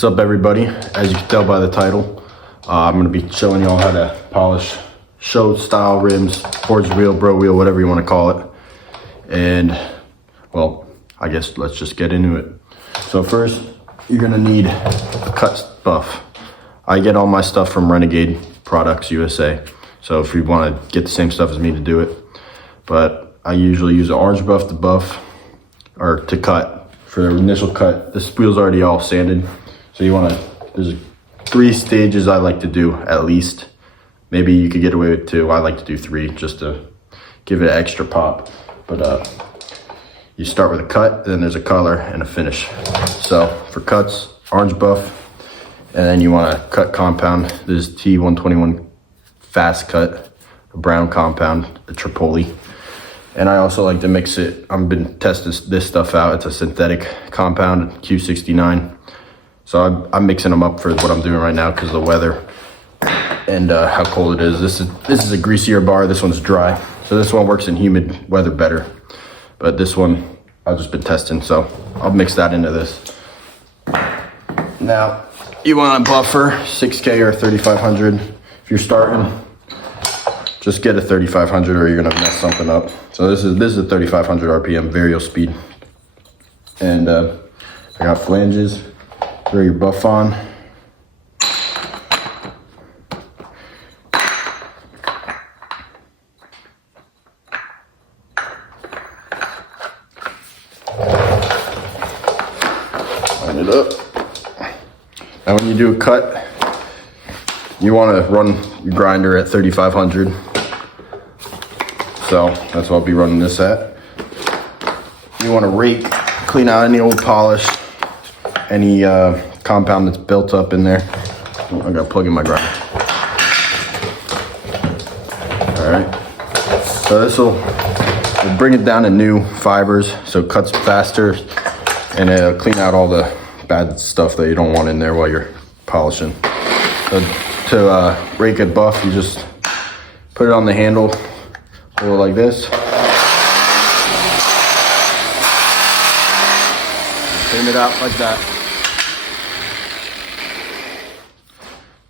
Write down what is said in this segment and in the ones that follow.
What's up, everybody? As you can tell by the title, I'm going to be showing y'all how to polish show style rims, Forged wheel, bro wheel, whatever you want to call it. And well, I guess let's just get into it. So first, you're going to need a cut buff. I get all my stuff from Renegade Products USA. So if you want to get the same stuff as me to do it, but I usually use an orange buff to buff or to cut for the initial cut. This wheel's already all sanded. So you want to, there's 3 stages I like to do at least. Maybe you could get away with 2. I like to do 3 just to give it an extra pop. But you start with a cut, then there's a color and a finish. So for cuts, orange buff, and then you want to cut compound. This is T121 fast cut, a brown compound, a Tripoli. And I also like to mix it. I've been testing this stuff out. It's a synthetic compound, Q69. So I'm mixing them up for what I'm doing right now because of the weather and how cold it is. This is a greasier bar. This one's dry. So this one works in humid weather better. But this one I've just been testing, so I'll mix that into this. Now you want a buffer, 6K or 3500. If you're starting, just get a 3500 or you're gonna mess something up. So this is a 3500 RPM variable speed, and I got flanges. Throw your buff on. Line it up. Now when you do a cut, you want to run your grinder at 3500. So that's what I'll be running this at. You want to rake, clean out any old polish, any compound that's built up in there. Oh, I gotta plug in my grinder. All right. So this will bring it down to new fibers, so it cuts faster, and it'll clean out all the bad stuff that you don't want in there while you're polishing. So to rake a buff, you just put it on the handle, hold it like this. Clean it out like that.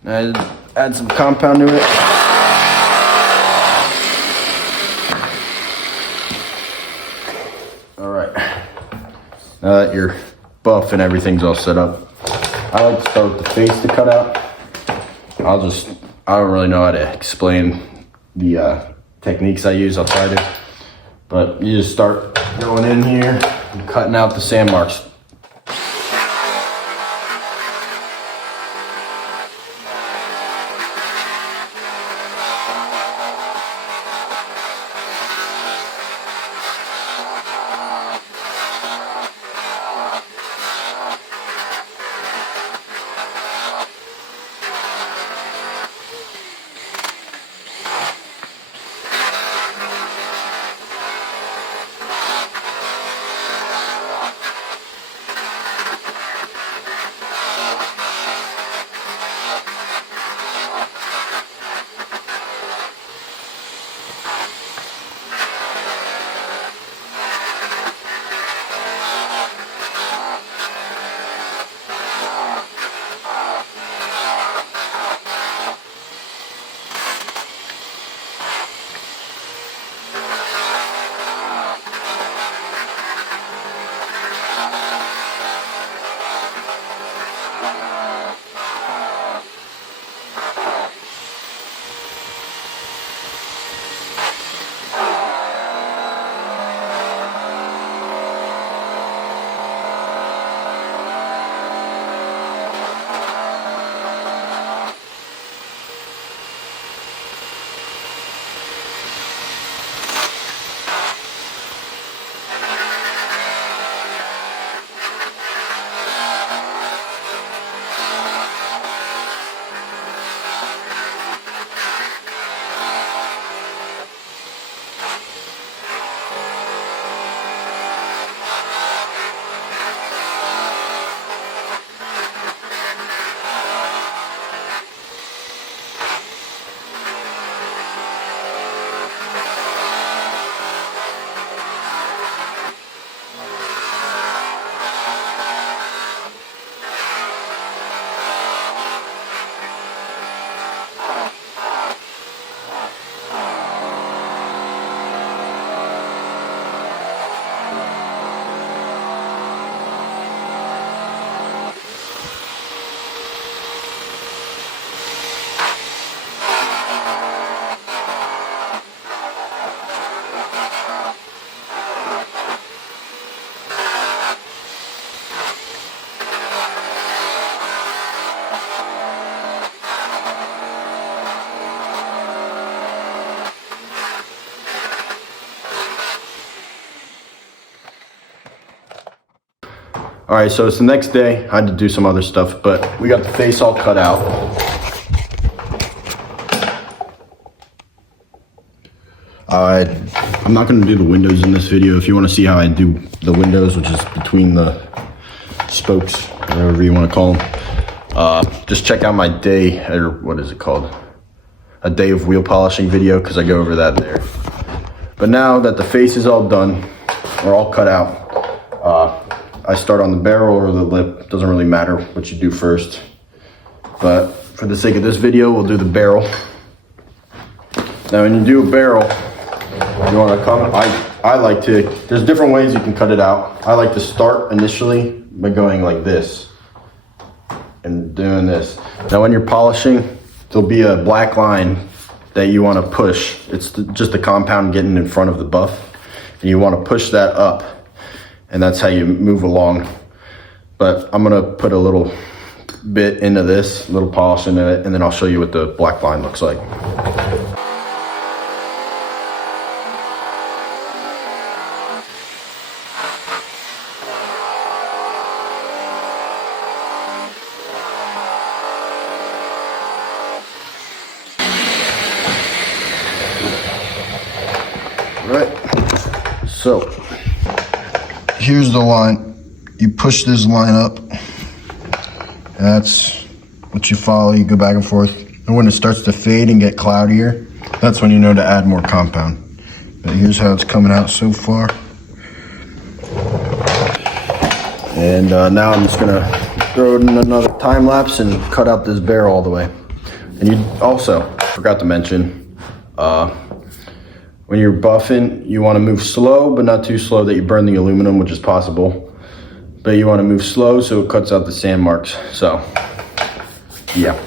And add some compound to it. All right. Now that your buff and everything's all set up, I like to start with the face to cut out. I don't really know how to explain the techniques I use. I'll try to. But you just start going in here and cutting out the sand marks. All right, so it's the next day. I had to do some other stuff, but we got the face all cut out. I'm not gonna do the windows in this video. If you wanna see how I do the windows, which is between the spokes, whatever you wanna call them, just check out my day, or what is it called? A day of wheel polishing video, because I go over that there. But now that the face is all done, or all cut out, I start on the barrel or the lip. Doesn't really matter what you do first. But for the sake of this video, we'll do the barrel. Now when you do a barrel, you want to come, I like to, there's different ways you can cut it out. I like to start initially by going like this and doing this. Now when you're polishing, there'll be a black line that you want to push. It's just the compound getting in front of the buff. And you want to push that up, and that's how you move along. But I'm going to put a little bit into this, a little polish into it, and then I'll show you what the black line looks like. Right, so here's the line. You push this line up. That's what you follow. You go back and forth. And when it starts to fade and get cloudier, that's when you know to add more compound. But here's how it's coming out so far. And now I'm just gonna throw it in another time lapse and cut out this barrel all the way. And you also forgot to mention, when you're buffing, you want to move slow, but not too slow that you burn the aluminum, which is possible. But you want to move slow so it cuts out the sand marks. So, yeah.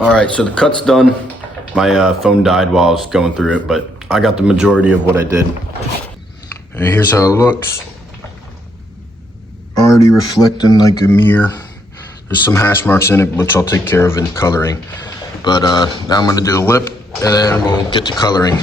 All right, so the cut's done. My phone died while I was going through it, but I got the majority of what I did. And here's how it looks. Already reflecting like a mirror. There's some hash marks in it, which I'll take care of in coloring. But now I'm gonna do the lip, and then we'll get to coloring.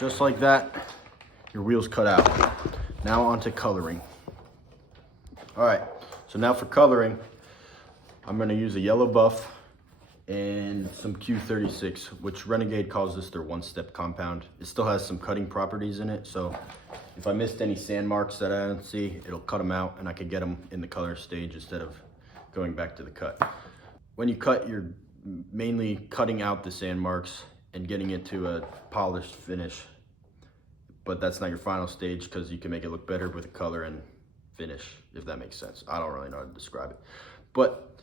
Just like that, your wheel's cut out. Now on to coloring. All right, so now for coloring, I'm gonna use a yellow buff and some Q36, which Renegade calls this their one-step compound. It still has some cutting properties in it, so if I missed any sand marks that I don't see, it'll cut them out and I could get them in the color stage instead of going back to the cut. When you cut, you're mainly cutting out the sand marks and getting it to a polished finish, but that's not your final stage because you can make it look better with the color and finish, if that makes sense. I don't really know how to describe it, but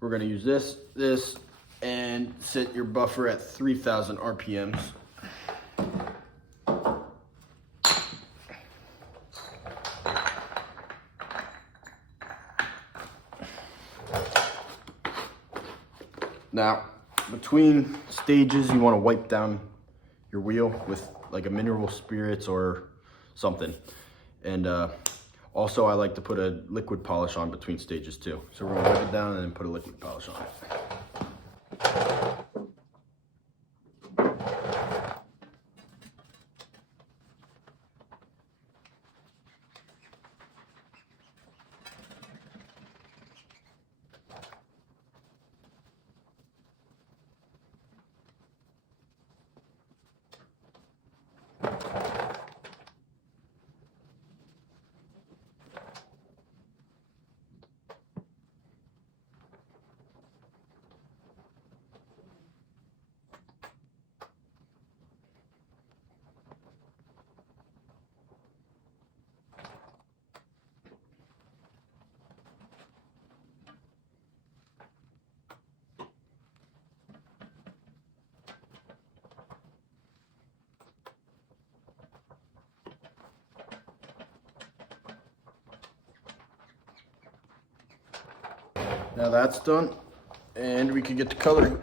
we're gonna use this, and set your buffer at 3,000 RPMs. Now, between stages, you want to wipe down your wheel with like a mineral spirits or something. And also, I like to put a liquid polish on between stages too. So we're gonna wipe it down and then put a liquid polish on it. Now that's done, and we can get to coloring.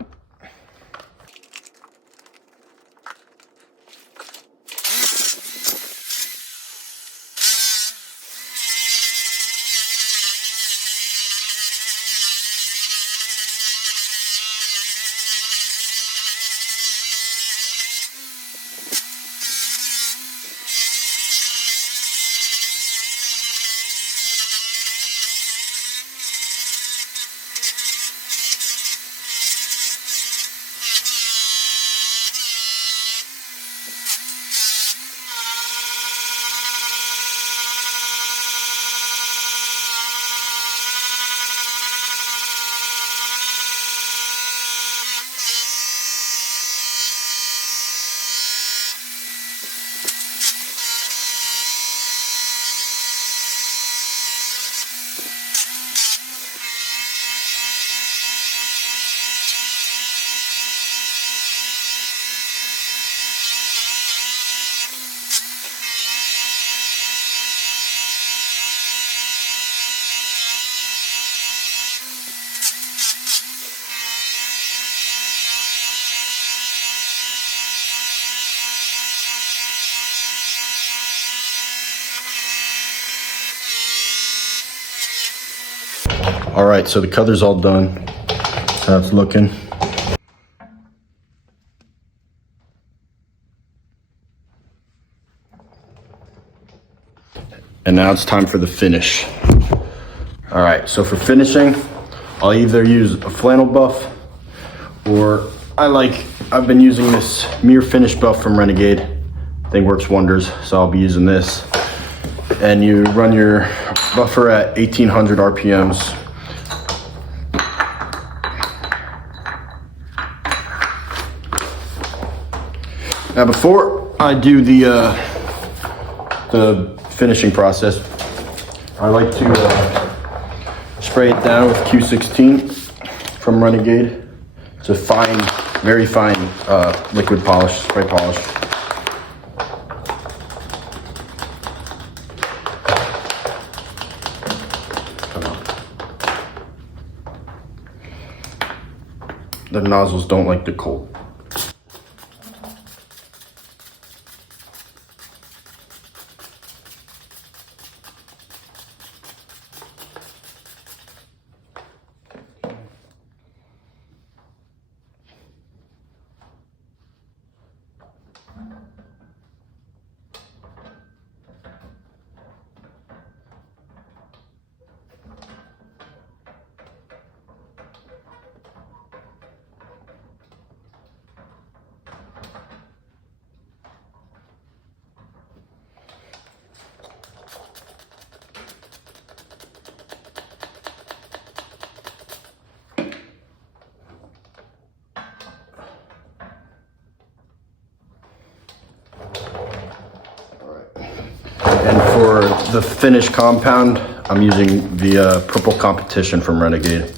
All right, so the color's all done. That's how it's looking. And now it's time for the finish. All right, so for finishing, I'll either use a flannel buff or I've been using this Mirror Finish buff from Renegade. Thing works wonders, so I'll be using this. And you run your buffer at 1800 RPMs. Now before I do the finishing process, I like to spray it down with Q16 from Renegade. It's a fine, very fine liquid polish, spray polish. The nozzles don't like the cold. For the finish compound, I'm using the Purple Competition from Renegade.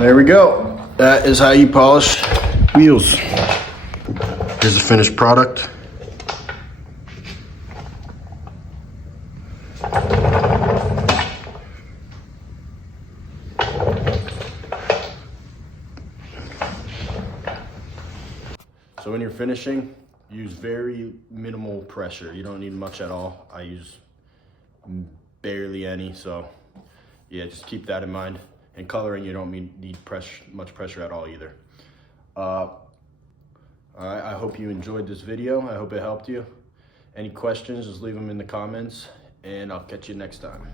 There we go. That is how you polish wheels. Here's the finished product. So when you're finishing, use very minimal pressure. You don't need much at all. I use barely any, so yeah, just keep that in mind. And coloring, you don't need much pressure at all either. All right, I hope you enjoyed this video. I hope it helped you. Any questions, just leave them in the comments, and I'll catch you next time.